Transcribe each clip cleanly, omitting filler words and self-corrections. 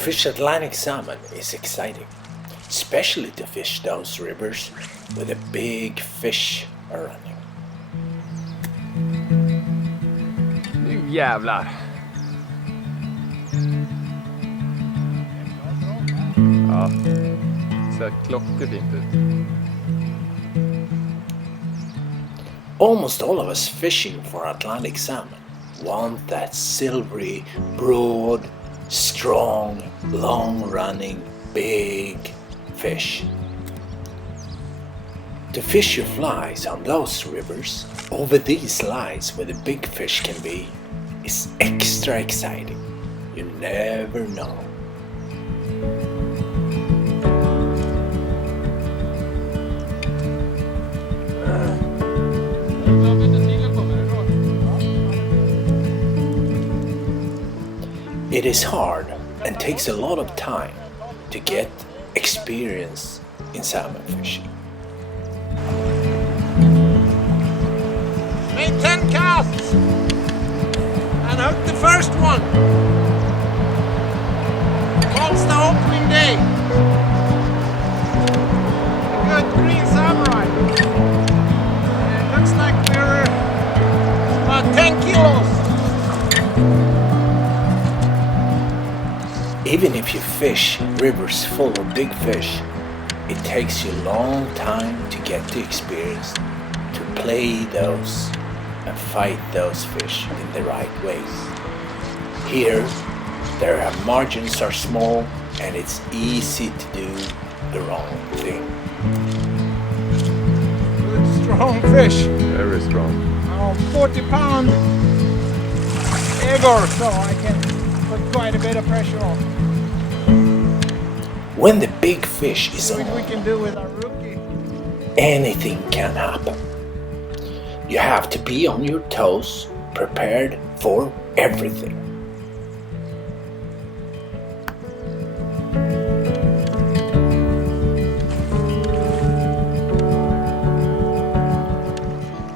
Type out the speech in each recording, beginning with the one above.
fish Atlantic salmon is exciting, especially to fish those rivers where the big fish are running. Nu jävlar! Ja, det ser klockrent ut. Almost all of us fishing for Atlantic salmon want that silvery, broad, strong, long-running, big fish. To fish your flies on those rivers, over these lines where the big fish can be, is extra exciting. You never know. It is hard and takes a lot of time to get experience in salmon fishing. Made 10 casts and hooked the first one. Calls the opening day. A good green samurai. It looks like we're about 10 kilos. Even if you fish rivers full of big fish, it takes you a long time to get the experience to play those and fight those fish in the right ways. Here, their margins are small and it's easy to do the wrong thing. Good strong fish. Very strong. 40-pound egor, so I can put quite a bit of pressure on. When the big fish is See on, what we can do with our rookie. anything can happen. You have to be on your toes, prepared for everything.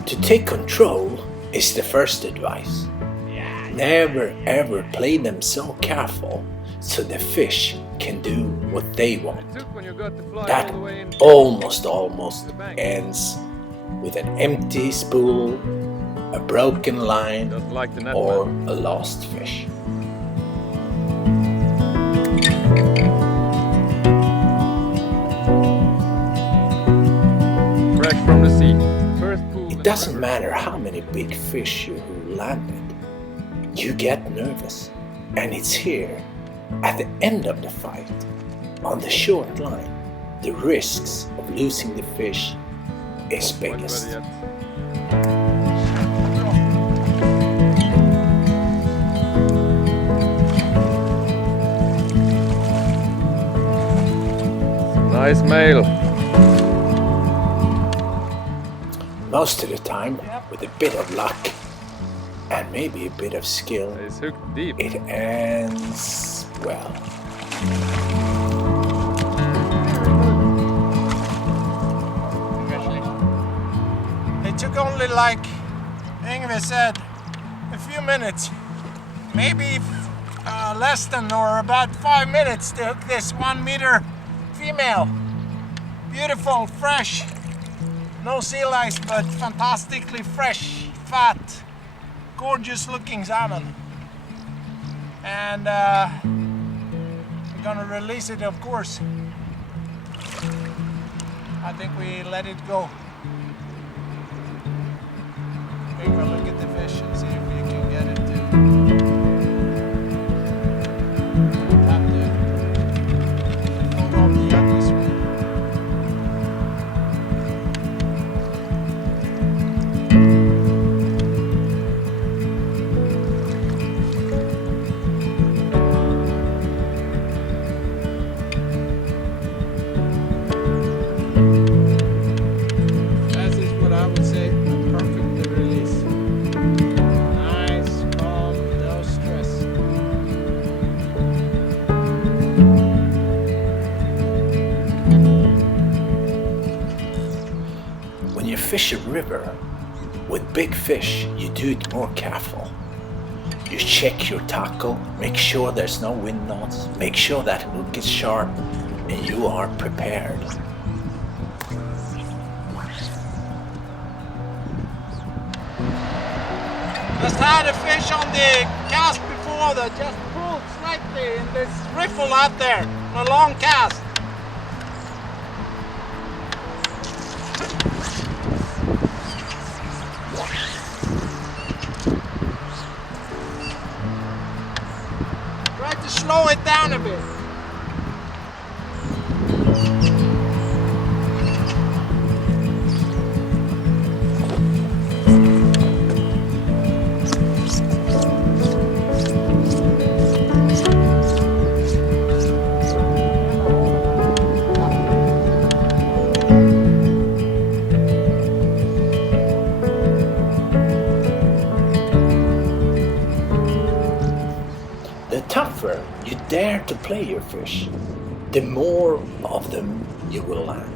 To take control is the first advice. Never ever play them so careful so the fish can do what they want. That almost ends with an empty spool, a broken line, or a lost fish. Fresh from the sea. First pool. It doesn't matter how many big fish you landed. You get nervous, and it's here, at the end of the fight, on the short line, the risks of losing the fish is biggest. Nice male. Most of the time, with a bit of luck and maybe a bit of skill, It's hooked deep. it ends well. It took only, like Yngve said, a few minutes, maybe less than or about 5 minutes to hook this 1 meter female. Beautiful, fresh, no sea lice, but fantastically fresh, fat, gorgeous looking salmon. And we're gonna release it, of course. I think we let it go. Take a look at the fish and see if we can get it to tap the photo of the ugly screen. That is what I would say a perfect release. Nice, calm, no stress. When you fish a river with big fish, you do it more careful. You check your tackle, make sure there's no wind knots, make sure that hook is sharp, and you are prepared. Just had a fish on the cast before that just pulled slightly in this riffle out there on a long cast. Try to slow it down a bit. The tougher you dare to play your fish, the more of them you will land.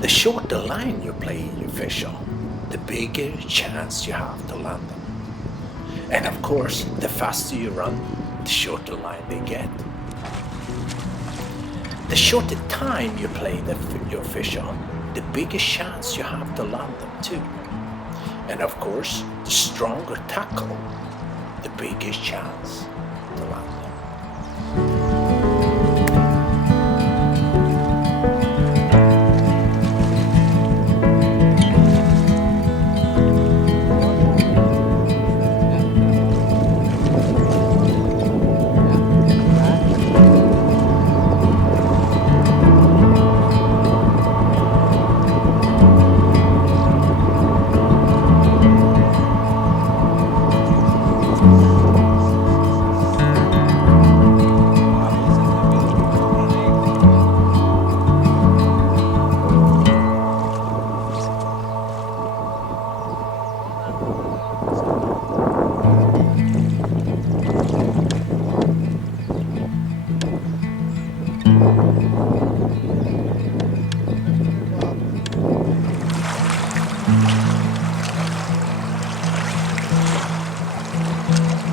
The shorter line you play your fish on, the bigger chance you have to land them. And of course, the faster you run, the shorter line they get. The shorter time you play your fish on, the bigger chance you have to land them too. And of course, the stronger tackle, the bigger chance to land them.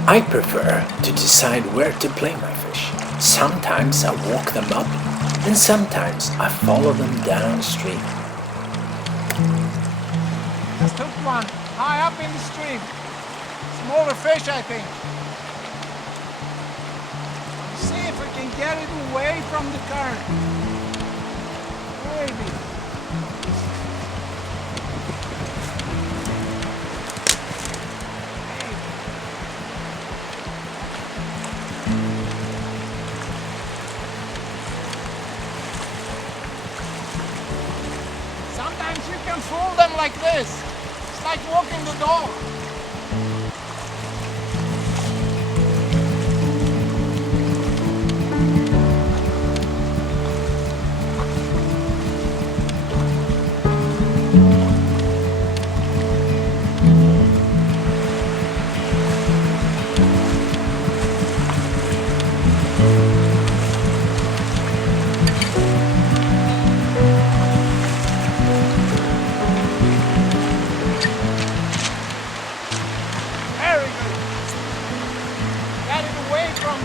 I prefer to decide where to play my fish. Sometimes I walk them up, and sometimes I follow them downstream. Just took one high up in the stream. Smaller fish, I think. See if we can get it away from the current. Maybe. Sometimes you can fool them like this. It's like walking the dog.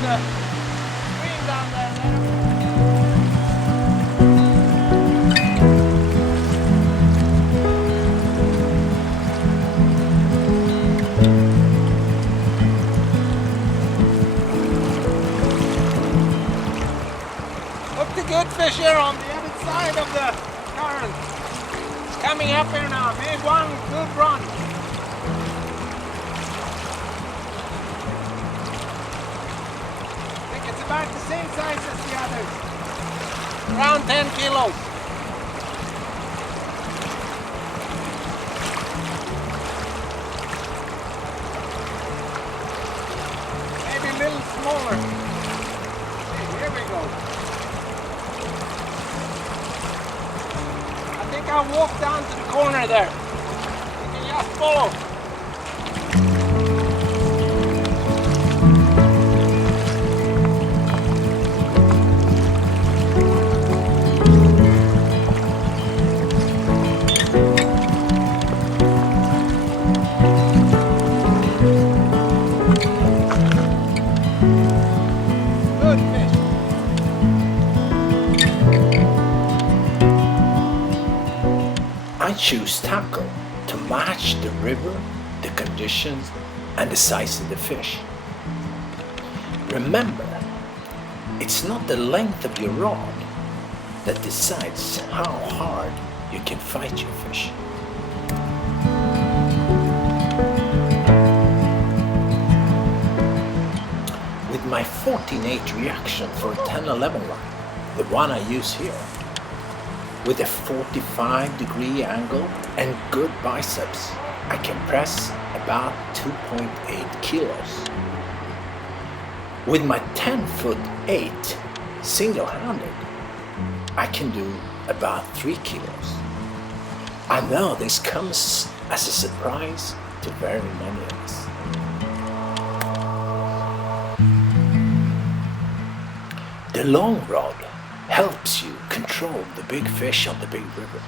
The stream down there. Look, the good fish here on the other side of the current. It's coming up here now. Maybe one good run. About the same size as the others. Around 10 kilos. Maybe a little smaller. Okay, here we go. I think I'll walk down to the corner there. You can just follow. I choose tackle to match the river, the conditions, and the size of the fish. Remember, it's not the length of your rod that decides how hard you can fight your fish. With my 14-8 reaction for a 10-11 line, the one I use here, with a 45-degree angle and good biceps, I can press about 2.8 kilos. With my 10-foot-8 single-handed, I can do about 3 kilos. I know this comes as a surprise to very many of us. The long rod helps you control the big fish on the big river.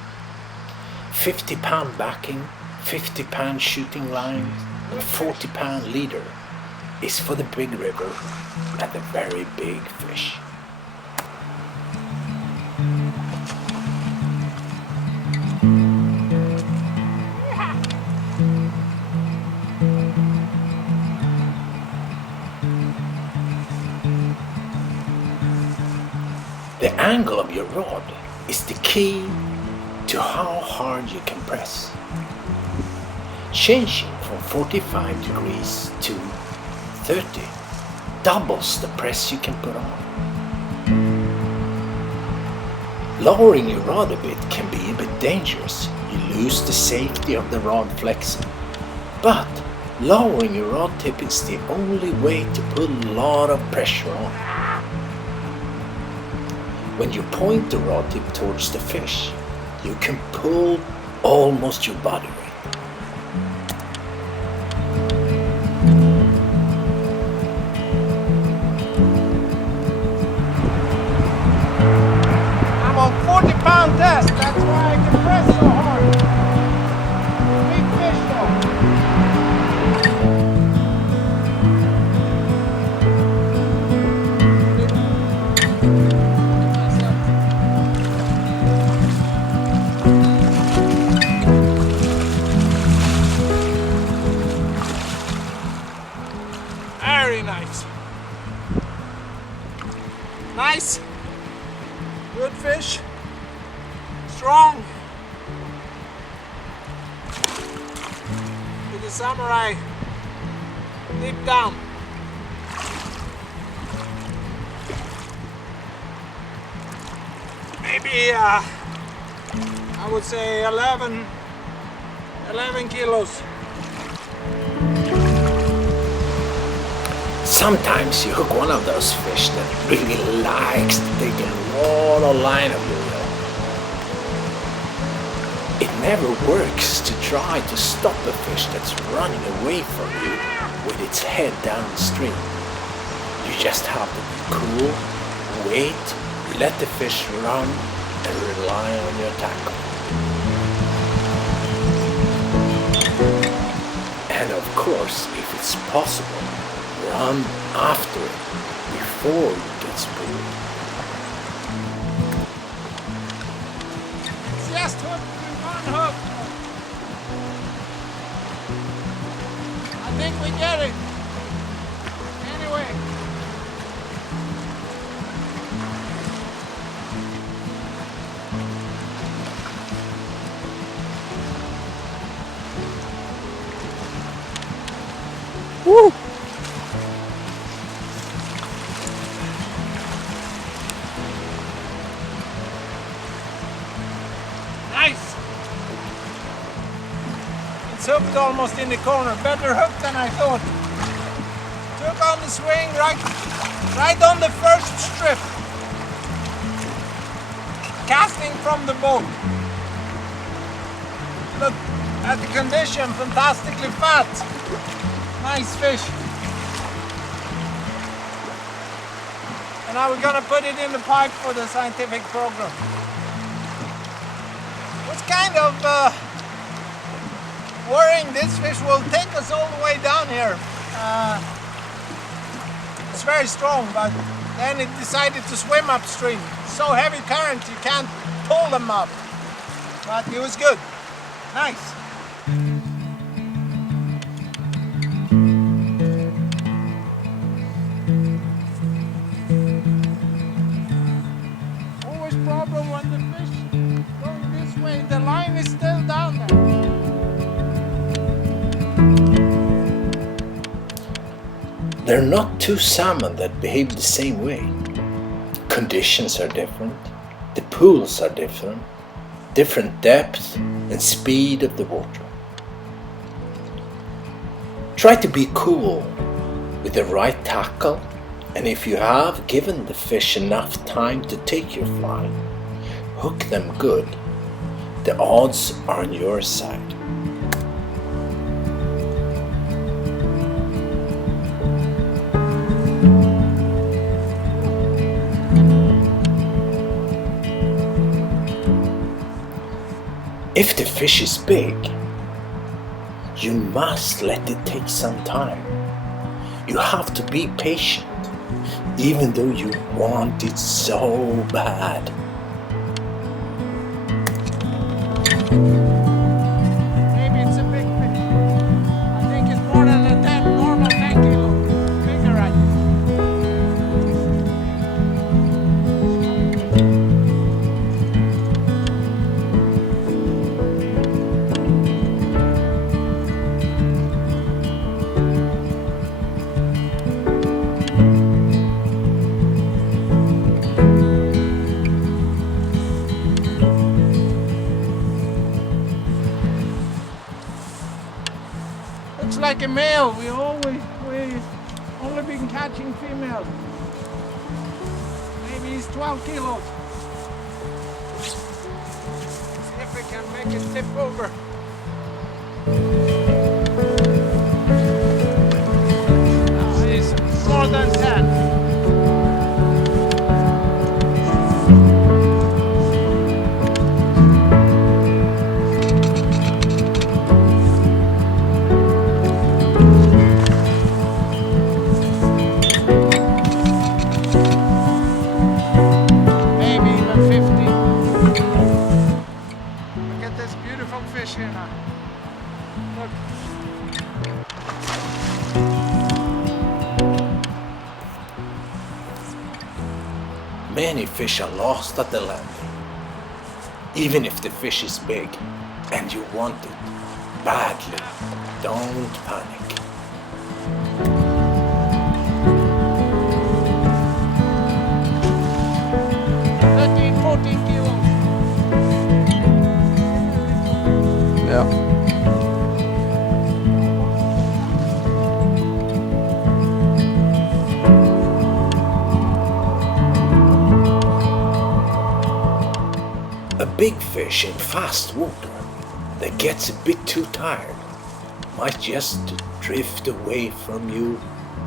50-pound backing, 50-pound shooting line, and 40-pound leader is for the big river and the very big fish. The angle of your rod is the key to how hard you can press. Changing from 45 degrees to 30 doubles the press you can put on. Lowering your rod a bit can be a bit dangerous. You lose the safety of the rod flexing. But lowering your rod tip is the only way to put a lot of pressure on. When you point the rod tip towards the fish, you can pull almost your body weight. I'm on 40-pound test, that's why I can press so hard. Big fish Very nice. Nice. Good fish. Strong. With the samurai deep down. Maybe I would say 11 kilos. Sometimes you hook one of those fish that really likes to take a lot of line of your reel. It never works to try to stop a fish that's running away from you with its head downstream. You just have to be cool, wait, let the fish run, and rely on your tackle. And of course, if it's possible, run after it before it gets pulled. It's just hooked with one hook. I think we get it. Anyway. Woo! Nice! It's hooked almost in the corner. Better hook than I thought. Took on the swing right on the first strip. Casting from the boat. Look at the condition, fantastically fat. Nice fish. And now we're gonna put it in the pipe for the scientific program. What's kind of worrying, this fish will take us all the way down here. It's very strong, but then it decided to swim upstream. So heavy current, you can't pull them up. But it was good. Nice. Always problem when the fish going this way, the line is still down there. There are not two salmon that behave the same way. Conditions are different, the pools are different, different depth and speed of the water. Try to be cool with the right tackle, and if you have given the fish enough time to take your fly, hook them good. The odds are on your side. If the fish is big, you must let it take some time. You have to be patient, even though you want it so bad. Maybe it's a big fish. I think it's more than a 10, normal 10 kilo. Bigger, I think. Looks like a male. We only been catching females. Maybe he's 12 kilos. See if we can make it tip over. No, he's more than 10. Maybe even 50. Look at this beautiful fish here now. Look. Many fish are lost at the landing. Even if the fish is big and you want it badly, don't panic. 13, 14 kilos. Ja. A big fish in fast water that gets a bit too tired might just drift away from you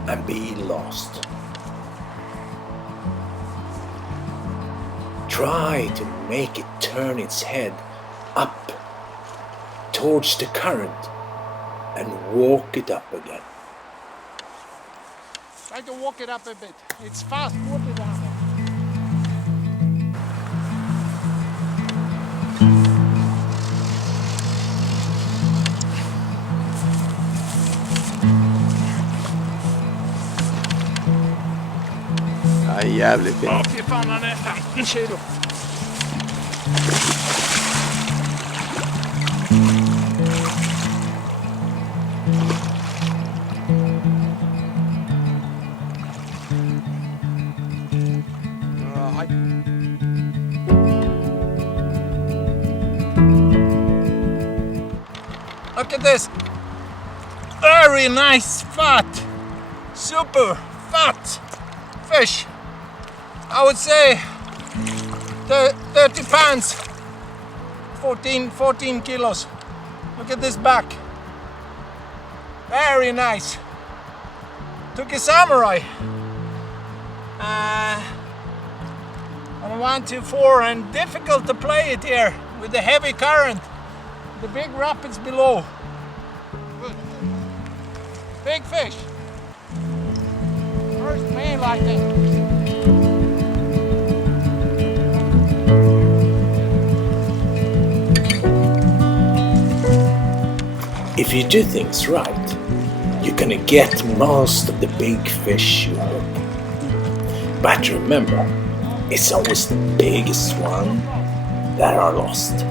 and be lost. Try to make it turn its head up towards the current and walk it up again. Try to walk it up a bit. It's fast water down there. Ja, jävligt fint. Ja, fy fan, han är 15 kilo. Right. Look at this. Very nice, fat, super fat fish. I would say 30 pounds, 14 kilos. Look at this back. Very nice. Took a samurai. On 1, 2, 4, and difficult to play it here with the heavy current. The big rapids below. Good. Big fish. First male, I think. If you do things right, you're gonna get most of the big fish you hook. But remember, it's always the biggest one that are lost.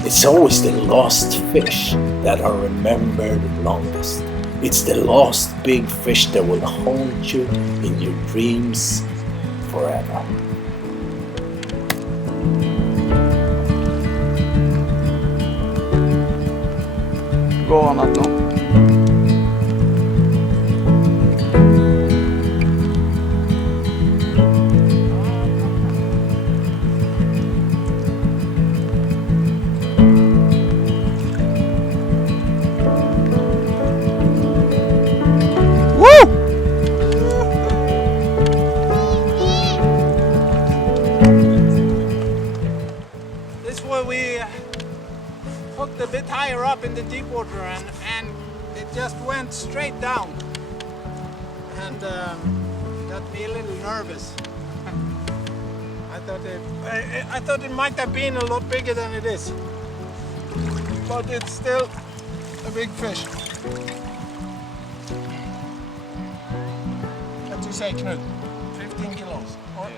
It's always the lost fish that are remembered longest. It's the lost big fish that will haunt you in your dreams forever. Går han att nå? Hooked a bit higher up in the deep water and it just went straight down and got me a little nervous. I thought it might have been a lot bigger than it is, but it's still a big fish. What do you say, Knut? 15 kilos? Or